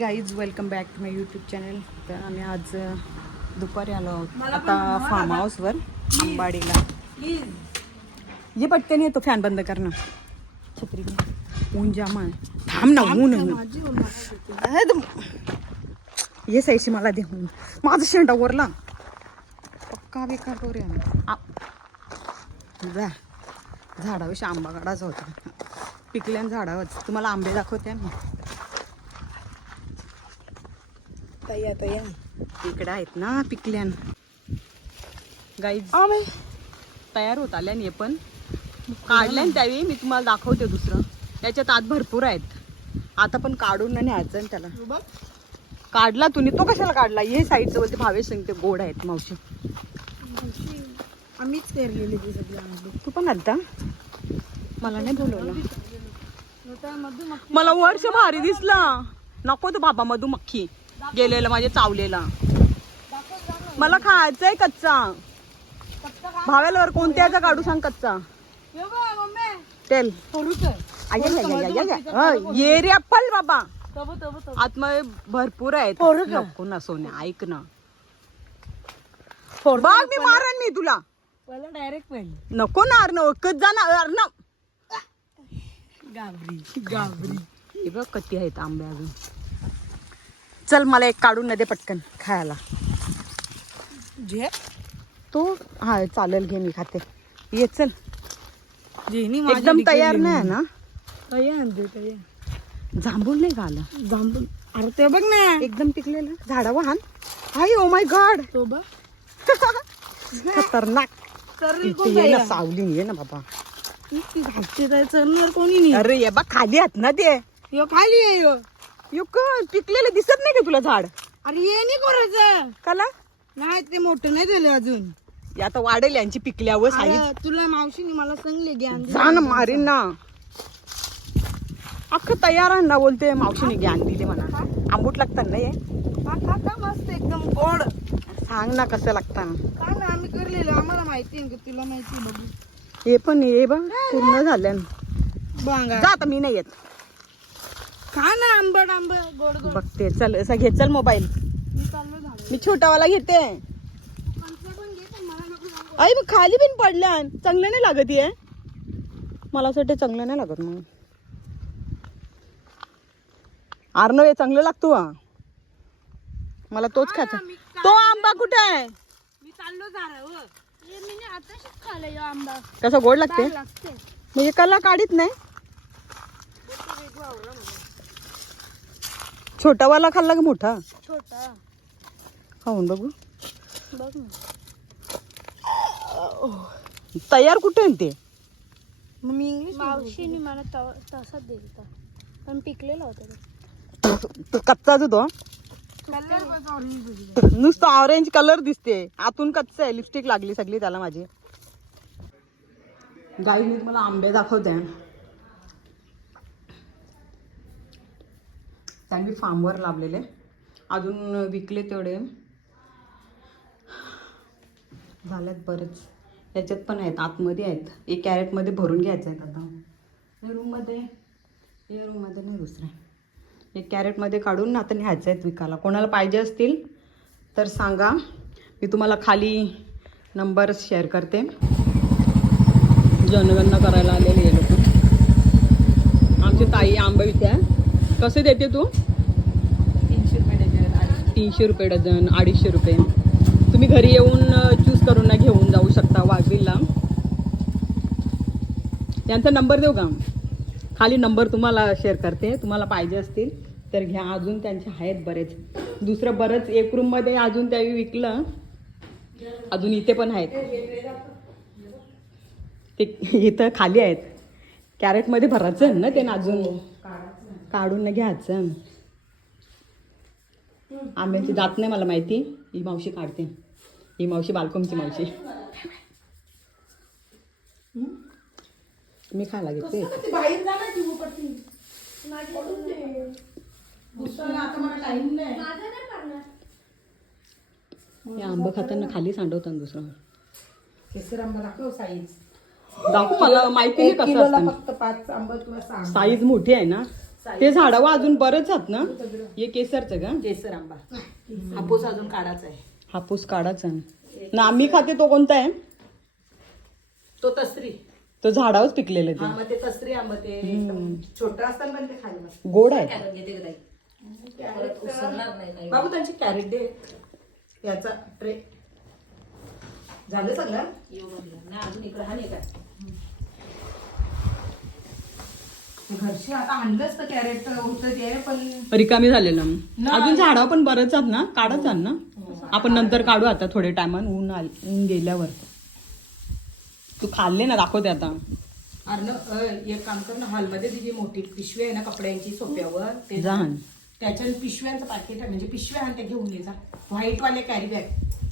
Guys, welcome back to my YouTube channel. तर आम्ही आज दुपारी आलो आहोत आता फार्म हाऊसवर अंबाडीला. ये पटकन येतो, फॅन बंद कर ना. छत्री ऊन जामा थांब ना. ऊन ये साईशी मला दे. माझा शेंडा वरला पक्का बेकार करूया जा. झाडाविषयी आंबा काढायचा होता. पिकल्या झाडावर तुम्हाला आंबे दाखवते ना. तया इकडे आहेत ना पिकल्यान. गाईज तयार होत आल्यान. हे पण काढल्यान त्यावेळी मी तुम्हाला दाखवते. दुसरं त्याच्यात आत भरपूर आहेत. आता पण काढून न्यायचं त्याला. काढला तुम्ही तो कशाला काढला? हे साईडचं बोलते भावेश सांगते गोड आहेत. मावशी आम्हीच पेरलेले ते सगळे आंबे. तू पण आलता? मला नाही बोलवलं. मला वर्ष भारी दिसला. नको तो बाबा मधुमक्खी गेलेला माझ्या चावलेला. मला खायचंय कच्चा. भाव्याला कोणत्याचा काढू सांग कच्चा. तेल ये रे अप्पल बाबा. आतमध्ये भरपूर आहेत. नको ना सोन्या, ऐक ना. बघ मी मारन मी तुला. डायरेक्ट पहिले नको ना अर्णव. कच जाणार अर्णव. गावरी हे बघ किती आहेत आंबे अजून. चल मला एक काढून दे पटकन खायला. जे तो हा चालेल, घे मी खाते. ये चल. जेनी एकदम तयार नाही ना. तयार जांभूळ नाही घाला. जांभूळ. अरे ते बघ ना एकदम पिकलेलं झाडावर हान. हाय ओ माय गॉड. तो बघ खतरनाक. ये ना सावली ये ना बाबा. ती घालते काय चरणार कोणी नाही. अरे ये बा खाली आहेत ना ते. यो खाली आहे यो. यो पिकलेलं दिसत नाही का तुला झाड? अरे ये नाही करायचं. काला नाही ते मोठं नाही झालं अजून. हे आता वाढेल यांची पिकल्यावर साईज. अरे, तुला मावशीने मला सांगले ज्ञान जा ना मारीन ना. अख्खं तयार आहे ना बोलते. मावशीने ज्ञान दिले म्हणा. आंबूट लागतात ना हे. खा मस्त एकदम गोड. सांग ना कसं लागतं. का ना आम्ही करलेलं आम्हाला माहिती आहे. तुला माहिती बघू. हे पण ये बा पूर्ण झालं. बांगा जा आता मी नाही येत. खा ना आंबट गोड गोड. बघते. चल असा घे. चल मोबाईल. मी चाललो झालं. मी छोटावाला घेते. आई मग खाली पण पडल्या. चांगलं नाही लागत ये. मला असं वाटतं चांगलं नाही लागत. मग अर्णव हे चांगलं लागतो. मला तोच खायचा. तो आंबा कुठे आहे? मी चाललो झालं. मी आताच खाल्ला यो आंबा. कसा गोड लागते? म्हणजे कला काढीत नाही. छोटावाला खाल्ला का मोठा? छोटा खाऊन बघू. बघ ना. तयार कुठे आहे ते? मी मावशीने मला तसाच दिलता पण पिकलेला होता कच्चाच होतो. नुसतं ऑरेंज कलर दिसते. आतून कच्चा आहे. लिपस्टिक लागली सगळी त्याला माझी. गाई मी तुम्हाला आंबे दाखवते. त्यांनी फार्मवर लावलेले अजून विकले तेवढे झाल्यात बरेच. याच्यात पण आहेत, आतमध्ये आहेत. एक कॅरेटमध्ये भरून घ्यायचं आहेत. आता या रूममध्ये नाही. दुसरे एक कॅरेटमध्ये काढून आता न्यायचं आहेत विकायला. कोणाला पाहिजे असतील तर सांगा. मी तुम्हाला खाली नंबर शेअर करते. जनगणना करायला आलेले हे लोक. आमची ताई आंबे विकते. कसे देते तू? 300 रुपये डझन. 300 रुपये डझन, 250 रुपये. तुम्ही घरी येऊन चूज करून ना घेऊन जाऊ शकता वाघबिलला. त्यांचा नंबर देऊ का? खाली नंबर तुम्हाला शेअर करते. तुम्हाला पाहिजे असतील तर घ्या. अजून त्यांचे आहेत बरेच. दुसरं बरंच एक रूममध्ये अजून त्यावेळी विकलं. अजून इथे पण आहेत. ते इथं खाली आहेत. कॅरेटमध्ये भरायचं ना ते. अजून काढून न घ्यायचं. आंब्याची जात नाही मला माहिती. ही मावशी काढते. ही मावशी बालकोमची मावशी. मी खायला घेते. आंबा खाताना खाली सांडवतात. दुसरं केसर आंबा दाखव साईज. दाखव मला माहिती नाही कसं असतं. फक्त 5 आंबा किंवा 6 साईज मोठी आहे ना. ते झाडावर अजून बरंच आहेत ना. हे केसरचं का? केसर आंबा. हापूस अजून काढायचा आहे. हापूस काढाचा ना. आम्ही खाते तो कोणता आहे? तो तसरी. तो झाडावरच पिकलेलं हा ते. मग ते तसरी आंबा ते छोटं असताना पण ते खाली मस्त. गोड आहे. कॅरेट घेते का ताई? बाबू त्यांची कॅरेट दे. याचा ट्रे झालं सगळं. नाही अजून इकडे हा नाही का घरची आता आणलंच तर कॅरेट होतं ते पण रिकामी झालेलं. अजून झाडावर पण बरंच आहेत ना. काढत ना. आपण नंतर काढू आता थोडे टायमान. ऊन गेल्यावर. तू खाल्ले ना, दाखवते आता. एक काम कर ना, हॉलमध्ये ती जी मोठी पिशवी आहे ना कपड्यांची सोप्यावर ते जाण त्याच्यात पिशव्यांचं पॅकेट आहे म्हणजे पिशव्या आणि ते घेऊन ये जा. व्हाईट वाले कॅरी बॅग.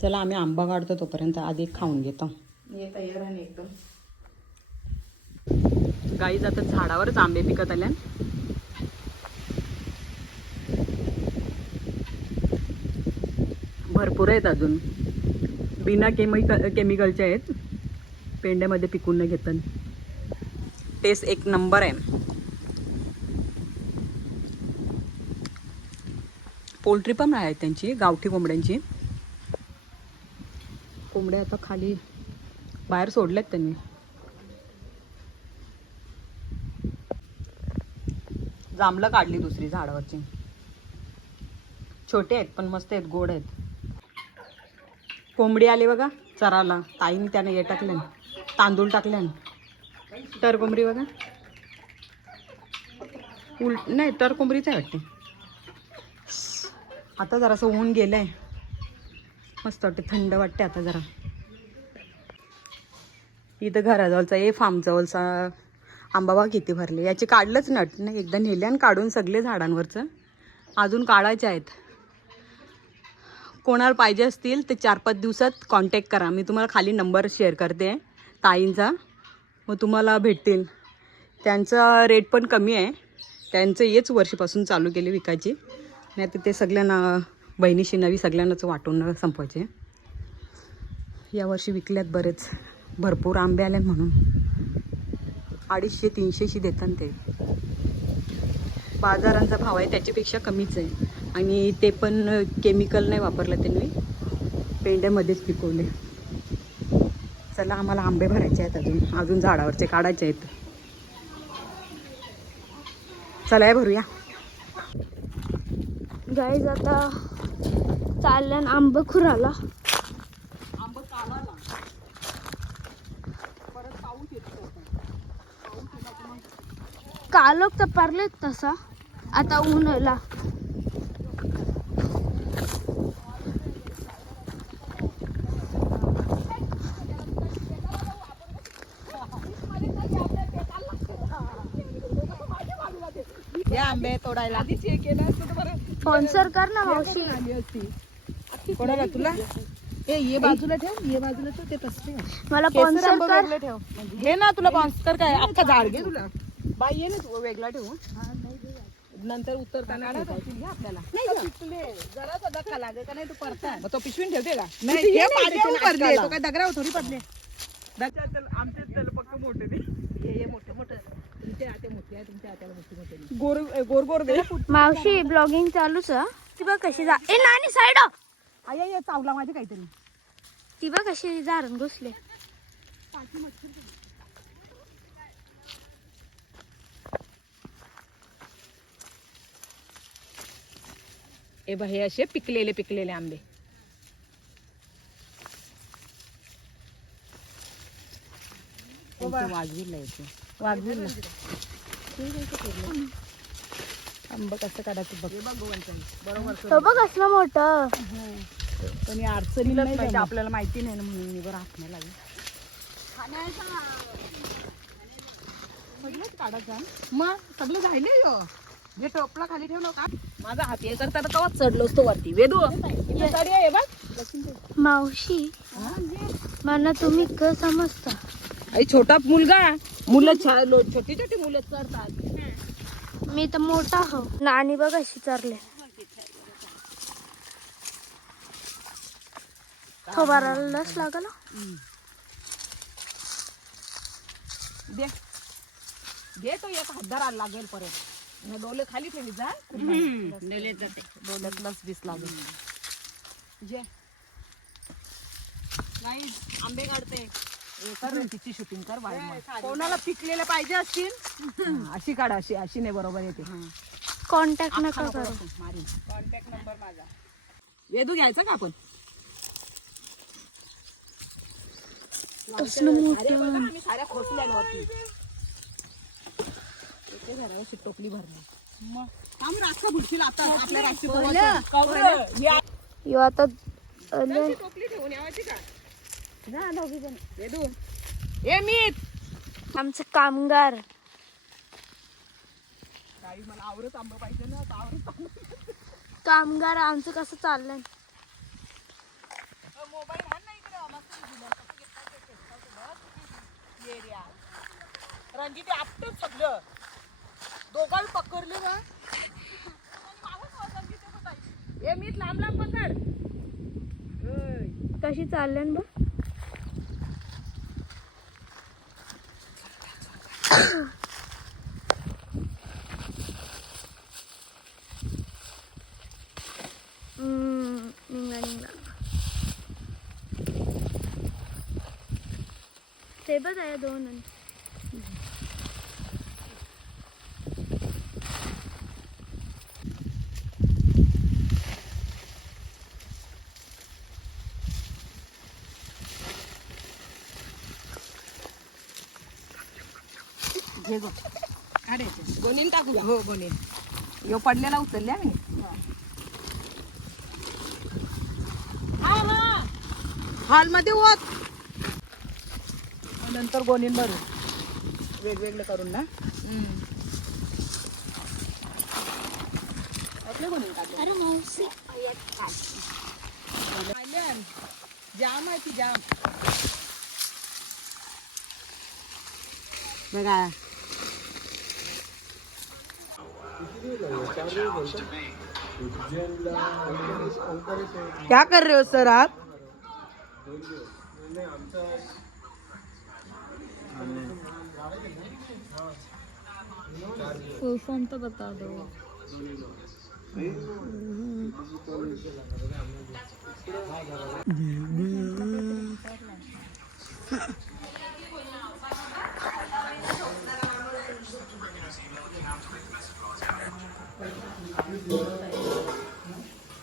चला आम्ही आंबा काढतो तोपर्यंत आधी खाऊन घेतो. हे तयार आहे एकदम. गाईज आता झाडावरच आंबे पिकत आल्या. भरपूर आहेत अजून. बिना केमिकलचे आहेत. पेंड्यामध्ये पिकून नाही घेतात. टेस्ट एक नंबर आहे. पोल्ट्री पण आहे त्यांची, गावठी कोंबड्यांची. कोंबड्या आता खाली बाहेर सोडल्यात त्यांनी. जांभळं काढली दुसरी झाडावरची. छोटे आहेत पण मस्त आहेत, गोड आहेत. कोंबडी आली बघा चराला. ताईने त्याने हे टाकले, तांदूळ टाकले. तर कोंबडी बघा. नाही तर कोंबडीच आहे वाटते. आता जरासं ऊन गेलंय, मस्त वाटते, थंड वाटते आता जरा. इथं घराजवळचा फार्म जवळचा आंबा बघा किती भरले. याचे काढलंच नट नाही, एकदा नेल्यान काढून सगळे झाडांवरचं. अजून काढायचे आहेत. कोणाला पाहिजे असतील ते 4-5 दिवसात कॉन्टॅक्ट करा. मी तुम्हाला खाली नंबर शेअर करते ताईंचा, मग तुम्हाला भेटतील. त्यांचा रेट पण कमी आहे. त्यांचं हेच वर्षीपासून चालू केले विकायची. नाही तर ते सगळ्यांना बहिणीशी नवी सगळ्यांनाच वाटून संपवायचे. यावर्षी विकल्यात बरेच. भरपूर आंबे आले म्हणून 250-300 देतात ते. बाजारांचा भाव आहे त्याच्यापेक्षा कमीच आहे. आणि ते पण केमिकल नाही वापरलं त्यांनी, पेंड्यामध्येच पिकवले. चला आम्हाला आंबे भरायचे आहेत. अजून झाडावरचे काढायचे आहेत. चला भरूया. गाईज आता चालल्यान आंब खुराला. आंब काढायला परत पाऊस येतो. कालोख तर पडले तसा, आता ऊनला. हे आंबे तोडायला स्पॉन्सर कर ना मावशी. कोणाला तुला? ये बाजूला ठेव, ये बाजूला ठेव. ते तसं मला स्पॉन्सर कर. ठेव. घे ना, तुला स्पॉन्सर काय अख्खा झाड घे तुला. बाई ये ना तू वेगळा ठेवू. नंतर उतरताना आपल्याला जरा धक्का लागे का नाही, तू परता मग तो पिशवीन ठेवते का? नाही हे पाण्यावर पडले, तो काय दगडावर थोडी पडले. आमचे फक्त मोठे ते हे मोठं मोठं तुमच्या आते मोठे आहे, तुमच्या आत्याला मोठी मोठी. गोर गोर दे. मावशी ब्लॉगिंग चालूच आहे. ती बघ कशी जा. ए नानी साईड. आय चावला माझे काहीतरी. ती बघ कशी झाडून घुसले. हे बघ, हे असे पिकलेले आंबे. वाजवीला येते. वाघवील आंबा कसं काढायचं बघ. बरोबर. तो बघ असलं मोठं. पण अडचणीला माहिती आपल्याला माहिती नाही ना, म्हणून मी बरं हात नाही लागेल. सगळंच काढायचं मग सगळं झाले. जे टोपला खाली ठेवलं का माझा हात हे करता तेव्हा चढलो असतो वरती. वेदू साडी आहे बघ. मावशी मला तुम्ही क समजता. आई छोटा मुलगा, मुलं छोटी छोटी मुलं चढतात. मी तर मोठा हो. नानी बघ अशी चारले. थोबाराला लस लागला. दे तो एक हातदार लागेल परत. डोले खाली ठेवी जा डोल्यातलाच दिस लागेल. जे गाईज आंबे काढते. कर रे तिची शूटिंग कर बाहेर. कोणाला पिकलेले पाहिजे असतील अशी काढ, अशी नाही बरोबर येते. कॉन्टॅक्ट नका करू. कॉन्टॅक्ट नंबर माझा. वेदू घ्यायचा का आपण? कसलं मोठं. आम्ही साऱ्या खोचल्यावरती टोपली भरली. मग थांब रास्ता भुडशील आता आपल्या राशी यो आता टोपली ठेवून यावायची का? वेदू ए मीत आमचं कामगार. काही मला आवरत आंबा पाहिजे ना, आता आवरत आंबा. कामगार आमचं कसं चाललंय. मोबाईल हाण नाही इकडे मस्त एरिया रंजित आपटच सगळं दोघांना पकडले ना. ए मीत लांब लांब पकड. कशी चाललंय बा. निघा ते बघ आहे 2. गोणीन टाकूया. हो गोणीन. यो पडलेला उचलल्या मी. हॉल मध्ये होत. नंतर गोणीन भरू वेगवेगळं करून ना. अरे मावशी जाम आहे ती जाम. बघा क्या कर रहे हो सर आप? फुल फॉर्म तो बता दो.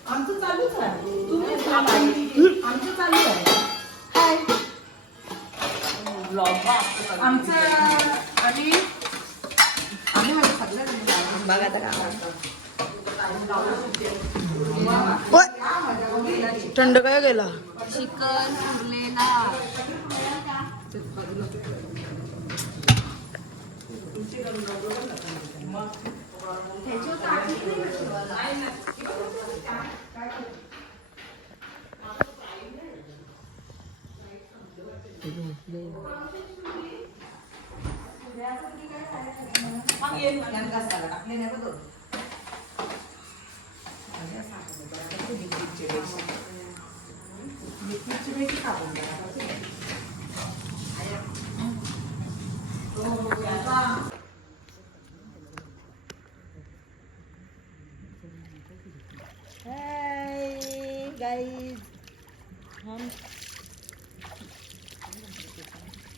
आमचं चालूच आहे. आमचं चालू आहे. आमचं आम्ही बघा आता थंड काय गेला. चिकन उरलेला.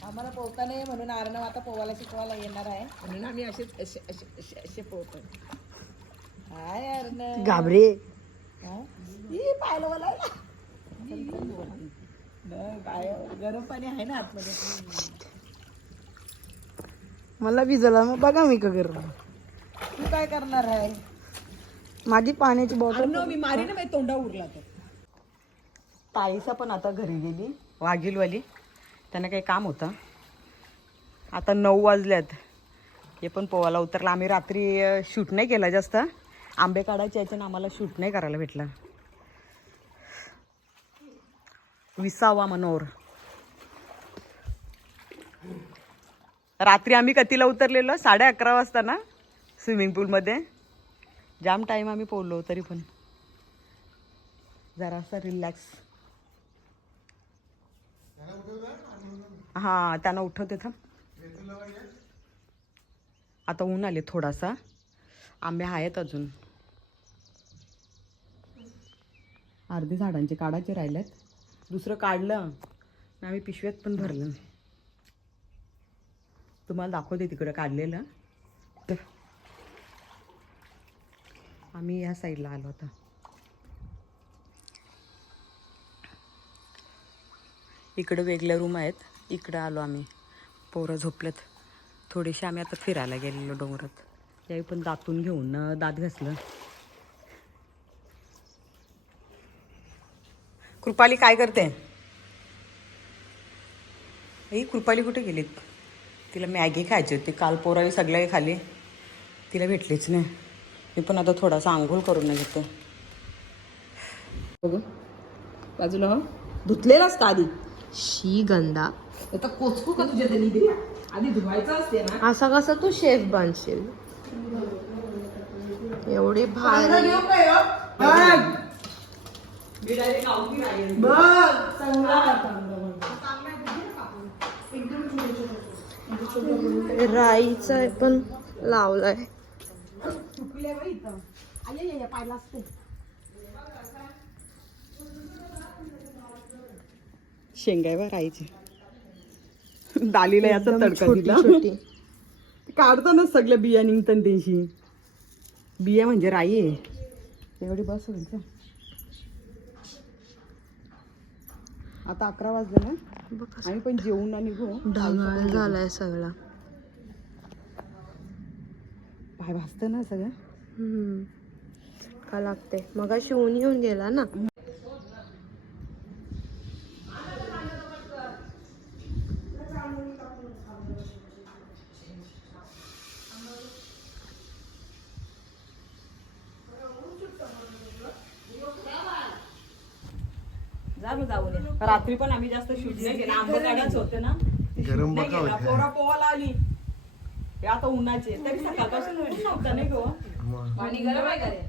आम्हाला पोहता नाही म्हणून अर्णव आता पोवायला शिकवायला येणार आहे म्हणून आम्ही असे पोहतो. हाय अर्णव. घाबरे पाहिलं मला गरम पाणी आहे ना आतमध्ये. मला भिजला मग बघा मी का करू. तू काय करणार आहे? माझी पाण्याची बॉटल मी मारी ना तोंडा उरला तर. ताईसा पण आता घरी गेली वाघीलवाली. त्यांना काही काम होतं. आता 9 वाजल्यात. हे पण पोवायला उतरला. आम्ही रात्री शूट नाही केला जास्त. आंबे काढायचे याच्यानं आम्हाला शूट नाही करायला भेटला. 20वा मनोर. रात्री आम्ही कतीला उतरलेलो 11:30 वाजता ना स्विमिंग पूलमध्ये. जाम टाईम आम्ही पोहलो तरी पण जरासा रिलॅक्स. हां त्यांना उठवते थांब. आता ऊन आले थोडासा. आंबे आहेत अजून, अर्धे झाडांचे काढायचे राहिलेत. दुसरं काढलं आणि आम्ही पिशव्यात पण भरलं नाही. तुम्हाला दाखवते तिकडं काढलेलं. तर आम्ही या साईडला आलो होता. इकडं वेगळ्या रूम आहेत, इकडं आलो आम्ही. पोरं झोपलेत. थोडेसे आम्ही आता फिरायला गेलेलो डोंगरात. त्याही पण दातून घेऊन दात घासलं. कृपाली काय करते? ही कृपाली कुठे गेलीत? तिला मॅगी खायची होती. काल पोरावी सगळ्या खाली, तिला भेटलीच नाही. मी पण आता थोडासा आंघोळ करून घेते. बघू बाजूला. हो धुतलेलाच का आधी? शी गंदा. आता कोचकू का तुझ्या तरी? आधी धुवायचं असते ना. असा कसा तू शेफ बनशील? एवढी भारी. राईचा पण लावलाय. शेंगायवर राहायची. दालीला याचा तडका दिला. काढतानाच सगळ्या बिया निघतात त्यांची. बिया म्हणजे राई आहे. एवढी बस होईल का? आता 11 वाजले ना. आम्ही पण जेवून आणि निघू. ढगाळ झालाय सगळा. पाय भाजतं ना सगळं. का लागते? मग शिवून येऊन गेला ना. रात्री पण आम्ही जास्त शूट नाही केला. आंबे काढायचं होते ना, गरम पोरा पोहायला आली. हे आता उन्हाचे तरी सकाळपासून नव्हता नाही गो. पाणी गरम आहे का रे?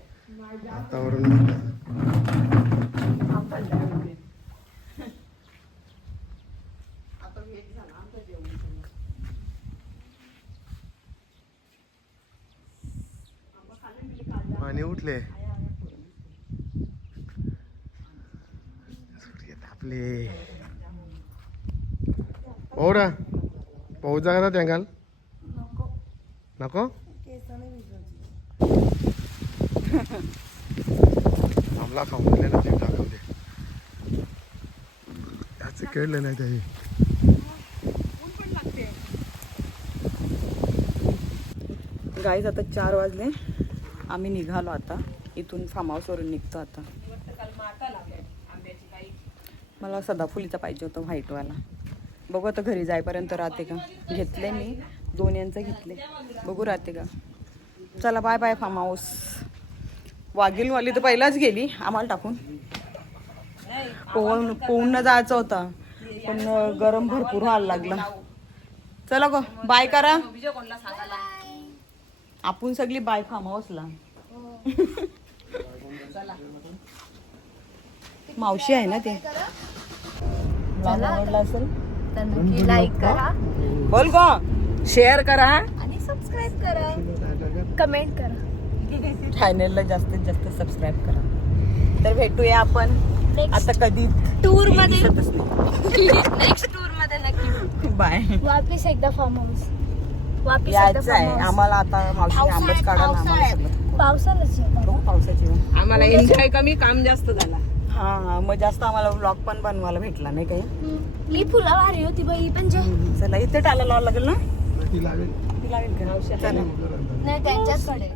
पाणी उठले आपले. ओरा पाऊस जागा ना त्यांगाल नको. आमला खाऊन गेलेला जीव टाकवते. याचं कळलं नाही त्याही. गाईज आता 4 वाजले. आम्ही निघालो आता इथून. फार्म हाऊसवरून निघतो आता. मला सदाफुलीचा पाहिजे होता व्हाईटवाला. बघू आता घरी जाईपर्यंत राहते का. घेतले मी 2 यांचं घेतले. बघू राहते का. चला बाय बाय फार्म हाऊस. वाघीलवाली तर पहिलाच गेली आम्हाला टाकून. पोहून जायचं होतं पण गरम भरपूर व्हायला लागला. चला गो बाय करा. आपण सगळी बाय फार्म हाऊसला. मावशी आहे ना ते. आवडला असेल तर नक्की लाईक करा, बोल गो शेअर करा आणि सबस्क्राईब करा, कमेंट करा. चॅनलला जास्तीत जास्त सबस्क्राईब करा. तर भेटूया आपण आता कधी टूर मध्ये. नेक्स्ट टूर मध्ये नक्की. बाय. वापिस एकदा फार्म हाऊस. वापिस यायचं आहे आम्हाला आता. मावशी आंबच काढा पावसाळ्यात. पावसाची. आम्हाला एन्जॉय कमी, काम जास्त झाला. हा मग जास्त आम्हाला व्लॉग पण बनवायला भेटला नाही काही. ही फुलं भारी होती बाई. पण जे चला इथे टाला लावावं लागेल ना. ती लागेल ती लागेल का? चला नाही त्यांच्याचकडे.